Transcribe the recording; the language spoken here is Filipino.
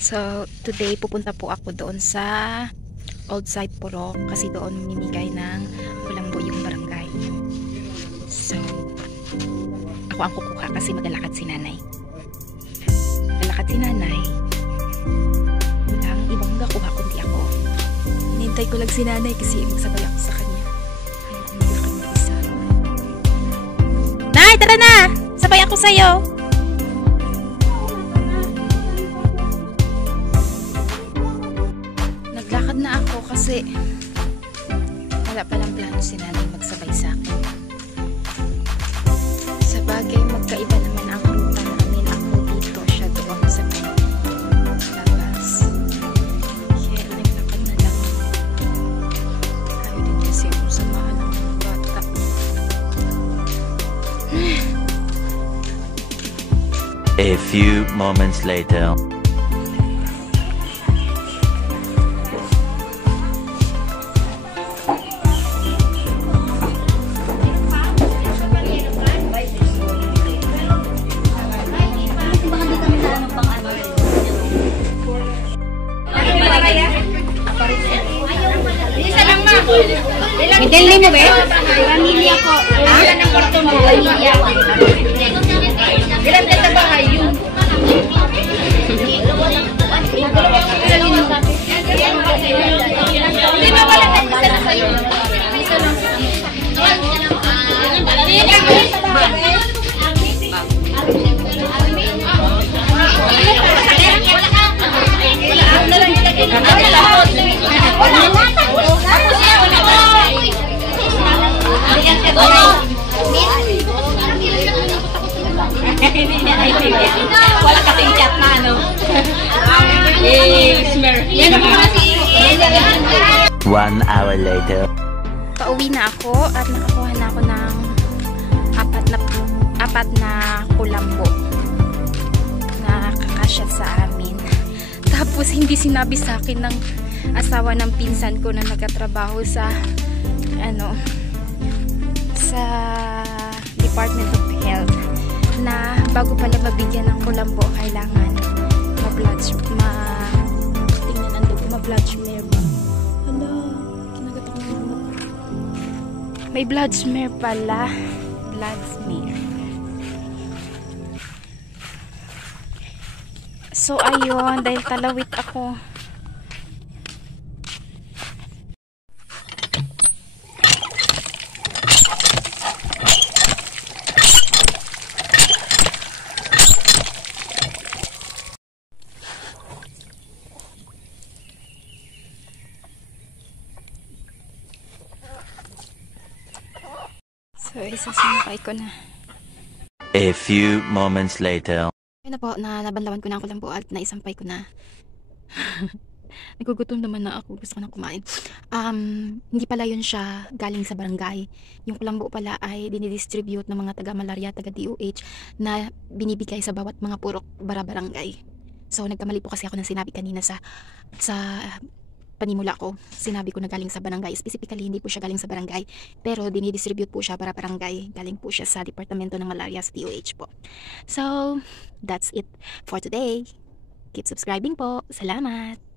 So, today pupunta po ako doon sa Old Site Purok kasi doon mimigay ng kulambo yung barangay. So, ako ang kukuha kasi maglalakad si nanay. Maglalakad si nanay. Walang ibang gakuha kundi ako. Hinintay ko lang si nanay kasi magsabay ako sa kanya. Ayoko maglakad na isa. Nay, tara na! Sabay ako sa'yo! Naglakad na ako kasi wala palang plano si nanay magsabay sa akin. Sa bagay, magkaiba naman ang ruta namin. Ako dito, siya doon sa labas. Kaya naglakad na lang. Ayaw din kasi ako samahan ng bata. A few moments later. Medali mo ba? Pamilya ko. Ilan ang kwarto mo? Pamilya. Ilan ka sa bahay? Yun. Hindi ba wala tayong isa na sa'yo? Isa lang. Wala kasing chat na ano. Yan ang mga 1 hour later. Pauwi na ako at nakakuha na ako ng apat na kulambo na kakasya sa amin. Tapos hindi sinabi sa akin ng asawa ng pinsan ko na nagtatrabaho sa sa Department of Health na bago pala mabigyan ng kulambo kailangan tingnan ang dugo, ma-blood smear ba? Hala, kinagat ako ng ano. May blood smear pala. Blood smear. So ayun, dahil talawit ako. So, isasumakay ko na. A few moments later. Ayun na po, nabanlawan ko na ang kulambo at naisampay ko na. Nagugutom naman na ako. Gusto ko na kumain. Hindi pala yun siya galing sa barangay. Yung kulambo pala ay dinidistribute ng mga taga-malaria, taga-DOH na binibigay sa bawat mga purok bara-barangay. So, nagkamali po kasi ako ng sinabi kanina sa panimula ko. Sinabi ko na galing sa barangay. Specifically, hindi po siya galing sa barangay. Pero dinidistribute po siya para barangay. Galing po siya sa Departamento ng Malaria sa DOH po. So, that's it for today. Keep subscribing po. Salamat!